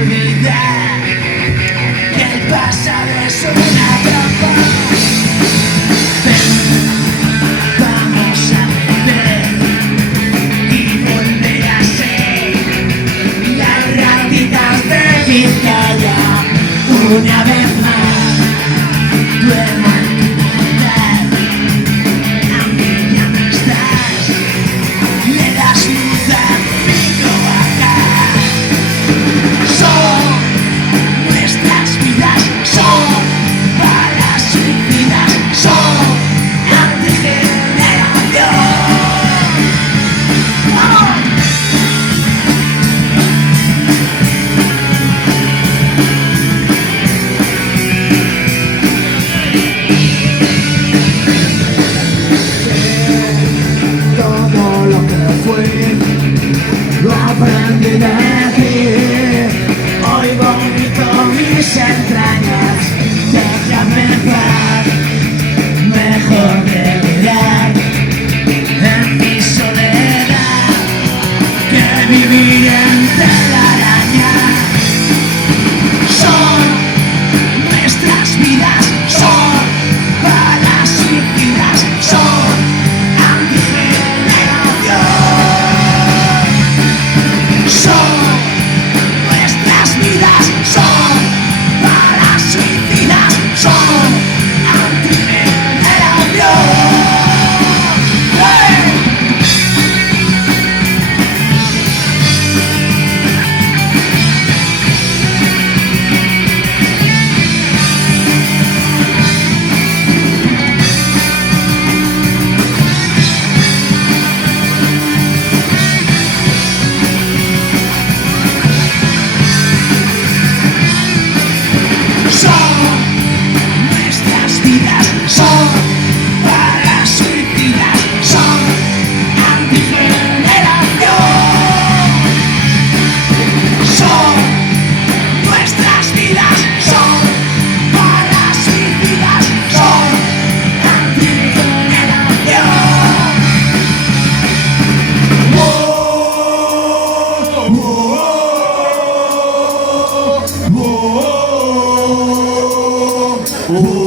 olvidar que el pasado es una trampa. Vamos a volver y volver a ser las ratitas de Vizcaya una vez más. Duermo en tu bondad, aunque ya no estás. Le das luz a mi cloaca. Son nuestras vidas, son balas suicidas, son antigeneración. ¡Vamos! Todo lo que fue lo aprendí de ti. Hoy vomito mis entrañas. Déjame en paz. Mejor delirar en mi soledad que vivir entre la araña. Son nuestras vidas, son balas suicidas, son antigeneración. Son nuestras vidas, son balas suicidas, son antigeneración. ¡Hey! Son nuestras vidas, son balas suicidas, son antigeneración. Son nuestras vidas, son balas suicidas, son antigeneración. Oh,